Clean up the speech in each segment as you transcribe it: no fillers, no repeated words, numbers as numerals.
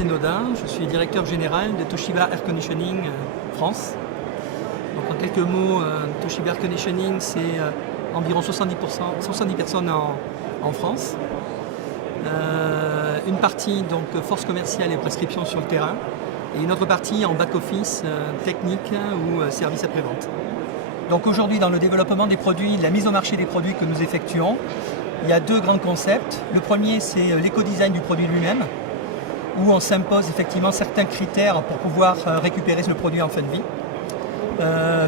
Zenoda, je suis directeur général de Toshiba Air Conditioning France. Donc en quelques mots, Toshiba Air Conditioning, c'est environ 70 personnes en France. Une partie donc force commerciale et prescription sur le terrain, et une autre partie en back-office, technique ou service après-vente. Donc aujourd'hui, dans le développement des produits, la mise au marché des produits que nous effectuons, il y a deux grands concepts. Le premier, c'est l'éco-design du produit lui-même, où on s'impose effectivement certains critères pour pouvoir récupérer le produit en fin de vie,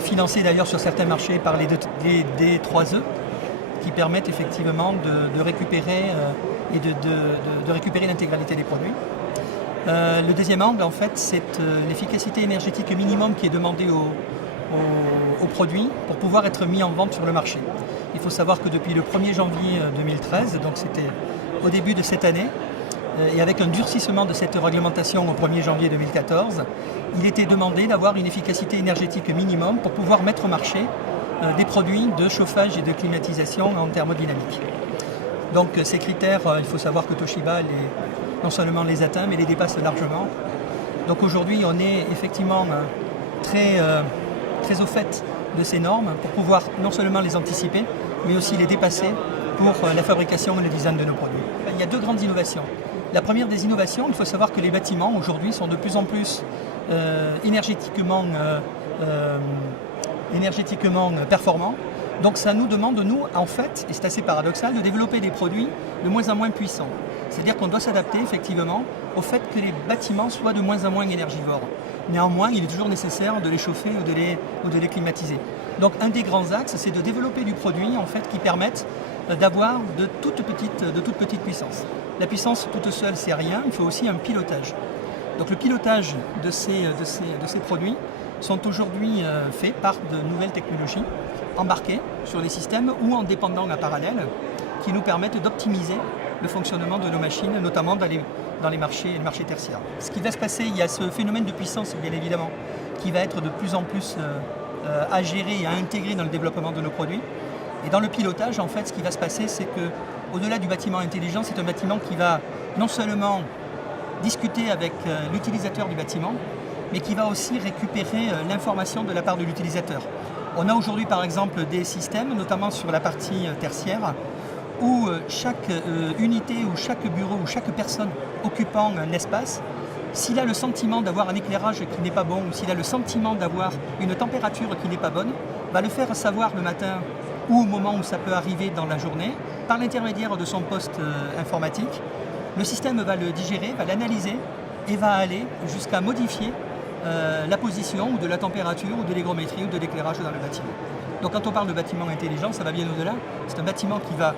financé d'ailleurs sur certains marchés par les D3E, qui permettent effectivement de récupérer et de récupérer l'intégralité des produits. Le deuxième angle, en fait, c'est l'efficacité énergétique minimum qui est demandée aux produits pour pouvoir être mis en vente sur le marché. Il faut savoir que depuis le 1er janvier 2013, donc c'était au début de cette année, et avec un durcissement de cette réglementation au 1er janvier 2014, il était demandé d'avoir une efficacité énergétique minimum pour pouvoir mettre au marché des produits de chauffage et de climatisation en thermodynamique. Donc ces critères, il faut savoir que Toshiba non seulement les atteint, mais les dépasse largement. Donc aujourd'hui, on est effectivement très au fait de ces normes pour pouvoir non seulement les anticiper, mais aussi les dépasser pour la fabrication et le design de nos produits. Il y a deux grandes innovations. La première des innovations, il faut savoir que les bâtiments aujourd'hui sont de plus en plus énergétiquement performants. Donc ça nous demande, nous, en fait, et c'est assez paradoxal, de développer des produits de moins en moins puissants. C'est-à-dire qu'on doit s'adapter effectivement au fait que les bâtiments soient de moins en moins énergivores. Néanmoins, il est toujours nécessaire de les chauffer ou de les climatiser. Donc un des grands axes, c'est de développer du produit en fait, qui permette d'avoir de toute petite puissance. La puissance toute seule, c'est rien, il faut aussi un pilotage. Donc le pilotage de ces produits sont aujourd'hui faits par de nouvelles technologies embarquées sur les systèmes ou en dépendant à parallèle qui nous permettent d'optimiser le fonctionnement de nos machines, notamment dans les marchés tertiaires. Ce qui va se passer, il y a ce phénomène de puissance, bien évidemment, qui va être de plus en plus à gérer et à intégrer dans le développement de nos produits. Et dans le pilotage, en fait, ce qui va se passer, c'est qu'au-delà du bâtiment intelligent, c'est un bâtiment qui va non seulement discuter avec l'utilisateur du bâtiment, mais qui va aussi récupérer l'information de la part de l'utilisateur. On a aujourd'hui, par exemple, des systèmes, notamment sur la partie tertiaire, où chaque unité ou chaque bureau ou chaque personne occupant un espace, s'il a le sentiment d'avoir un éclairage qui n'est pas bon ou s'il a le sentiment d'avoir une température qui n'est pas bonne, va le faire savoir le matin ou au moment où ça peut arriver dans la journée, par l'intermédiaire de son poste informatique. Le système va le digérer, va l'analyser et va aller jusqu'à modifier la position ou de la température ou de l'hygrométrie ou de l'éclairage dans le bâtiment. Donc quand on parle de bâtiment intelligent, ça va bien au-delà. C'est un bâtiment qui va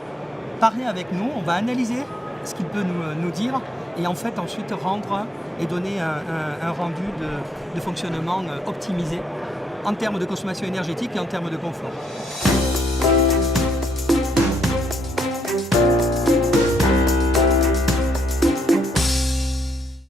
parler avec nous, on va analyser ce qu'il peut nous dire et en fait ensuite rendre et donner un rendu de fonctionnement optimisé en termes de consommation énergétique et en termes de confort.